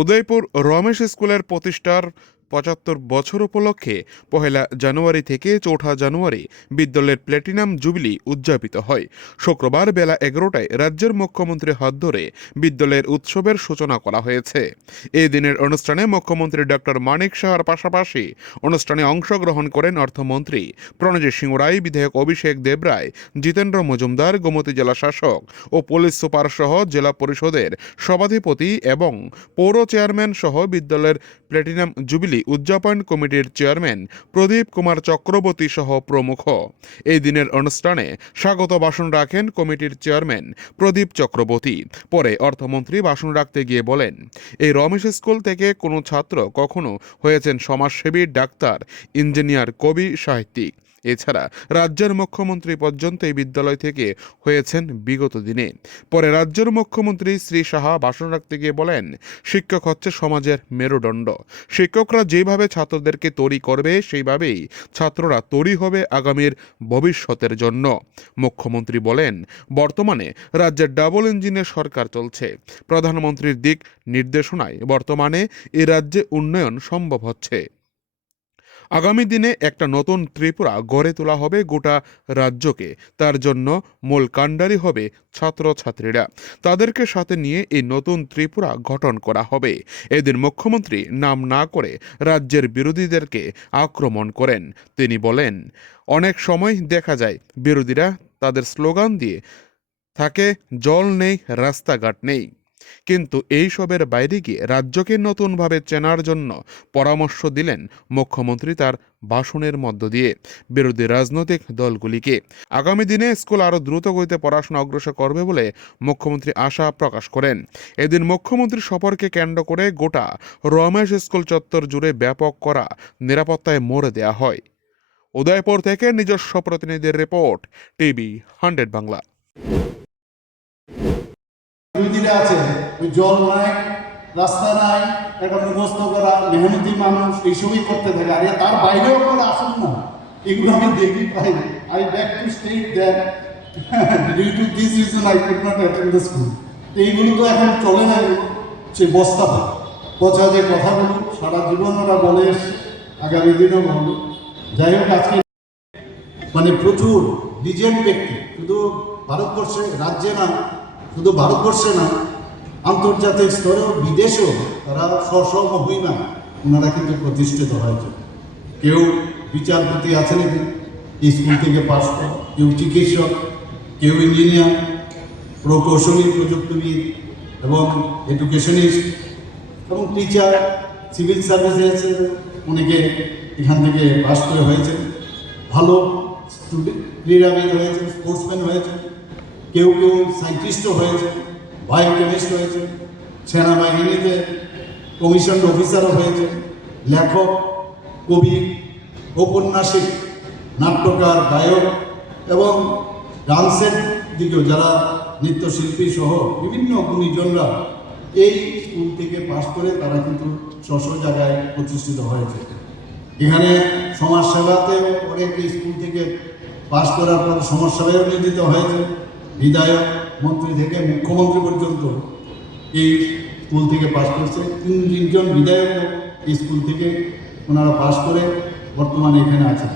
উদয়পুর রমেশ স্কুলের প্রতিষ্ঠার ৭৫ বছর উপলক্ষে ১লা জানুয়ারি থেকে ৪ঠা জানুয়ারি বিদ্যালয়ের প্ল্যাটিনাম জুবিলি উদযাপিত হয়। শুক্রবার বেলা ১১টায় রাজ্যের মুখ্যমন্ত্রীর হাত ধরে বিদ্যালয়ের উৎসবের সূচনা করা হয়েছে। এই দিনের অনুষ্ঠানে মুখ্যমন্ত্রী ডক্টর মানিক সাহার পাশাপাশি অনুষ্ঠানে অংশগ্রহণ করেন অর্থমন্ত্রী প্রণজিৎ সিংহ রায়, বিধায়ক অভিষেক দেবরায়, জিতেন্দ্র মজুমদার, গোমতী জেলা শাসক ও পুলিশ সুপার সহ জেলা পরিষদের সভাধিপতি এবং পৌর চেয়ারম্যান সহ বিদ্যালয়ের প্ল্যাটিনাম জুবিলি উদযাপন কমিটির চেয়ারম্যান প্রদীপ কুমার চক্রবর্তী সহ প্রমুখ। এই দিনের অনুষ্ঠানে স্বাগত ভাষণ রাখেন কমিটির চেয়ারম্যান প্রদীপ চক্রবর্তী। পরে অর্থমন্ত্রী ভাষণ রাখতে গিয়ে বলেন, এই রমেশ স্কুল থেকে কোনো ছাত্র কখনো হয়েছেন সমাজসেবী, ডাক্তার, ইঞ্জিনিয়ার, কবি, সাহিত্যিক। এছাড়া রাজ্যের মুখ্যমন্ত্রী পর্যন্ত এই বিদ্যালয় থেকে হয়েছেন বিগত দিনে। পরে রাজ্যের মুখ্যমন্ত্রী শ্রী সাহা ভাষণ রাখতে গিয়ে বলেন, শিক্ষক হচ্ছে সমাজের মেরুদণ্ড। শিক্ষকরা যেভাবে ছাত্রদেরকে তৈরি করবে সেইভাবেই ছাত্ররা তৈরি হবে আগামীর ভবিষ্যতের জন্য। মুখ্যমন্ত্রী বলেন, বর্তমানে রাজ্যের ডাবল ইঞ্জিনের সরকার চলছে। প্রধানমন্ত্রীর দিক নির্দেশনায় বর্তমানে এ রাজ্যে উন্নয়ন সম্ভব হচ্ছে। আগামী দিনে একটা নতুন ত্রিপুরা গড়ে তোলা হবে গোটা রাজ্যকে। তার জন্য মূল কাণ্ডারি হবে ছাত্রছাত্রীরা। তাদেরকে সাথে নিয়ে এই নতুন ত্রিপুরা গঠন করা হবে। এদিন মুখ্যমন্ত্রী নাম না করে রাজ্যের বিরোধীদেরকে আক্রমণ করেন। তিনি বলেন, অনেক সময় দেখা যায় বিরোধীরা তাদের স্লোগান দিয়ে থাকে, জল নেই, রাস্তাঘাট নেই। কিন্তু এই সবের বাইরে গিয়ে রাজ্যকে নতুনভাবে চেনার জন্য পরামর্শ দিলেন মুখ্যমন্ত্রী তার ভাষণের মধ্য দিয়ে বিরোধী রাজনৈতিক দলগুলিকে। আগামী দিনে স্কুল আরও দ্রুত গতিতে পড়াশোনা অগ্রসর করবে বলে মুখ্যমন্ত্রী আশা প্রকাশ করেন। এদিন মুখ্যমন্ত্রী সফরকে কেন্দ্র করে গোটা রমেশ স্কুল চত্বর জুড়ে ব্যাপক করা নিরাপত্তায় মোড় দেয়া হয়। উদয়পুর থেকে নিজস্ব প্রতিনিধির রিপোর্ট, টিভি 100 বাংলা। বিরোধীরা আছে, ওই জল নাই, রাস্তা নাই, একটা মুখস্থ করা, মেহনতি মানুষ এইসবই করতে থাকে। আর তার বাইরেও করে আসুন না, এগুলো আমি দেখি পাই। I beg to state that due to this reason I could not attend the school. এইগুলো তো এখন চলে না, সে বস্তা পায় পচা যে কথাগুলো সারা জীবন ওরা বলে এসছে, আগামী দিনেও বলবে। যাই হোক, আজকে মানে প্রচুর লিজেন্ড ব্যক্তি, শুধু ভারতবর্ষে রাজ্যে না, শুধু ভারতবর্ষে না, আন্তর্জাতিক স্তরেও বিদেশেও তারা স্ব মহিমা ওনারা কিন্তু প্রতিষ্ঠিত হয়েছে। কেউ বিচারপতি আছে নাকি স্কুল থেকে পাশ করা, কেউ চিকিৎসক, কেউ ইঞ্জিনিয়ার, প্রকৌশলী, প্রযুক্তিবিদ এবং এডুকেশনিস্ট এবং টিচার, সিভিল সার্ভিসে অনেকে এখান থেকে পাশ করে হয়েছেন। ভালো স্টুডেন্ট, ক্রীড়াবিদ হয়েছে, স্পোর্টসম্যান হয়েছে, কেউ কেউ সায়েন্টিস্টও হয়েছে, বায়োকেমিস্ট হয়েছে, সেনাবাহিনীতে কমিশন অফিসারও হয়েছে, লেখক, কবি, ঔপন্যাসিক, নাট্যকার, গায়ক এবং ডান্সের দিকেও যারা নৃত্যশিল্পী সহ বিভিন্ন গুণীজনরা এই স্কুল থেকে পাশ করে তারা কিন্তু স্ব জায়গায় প্রতিষ্ঠিত হয়েছে। এখানে সমাজসেবাতেও অনেক স্কুল থেকে পাশ করার পর সমাজসেবায়ও নিয়োজিত হয়েছে। বিধায়ক, মন্ত্রী থেকে মুখ্যমন্ত্রী পর্যন্ত এই স্কুল থেকে পাশ করছে। তিনজন বিধায়ক এই স্কুল থেকে ওনারা পাশ করে বর্তমানে এখানে আছেন।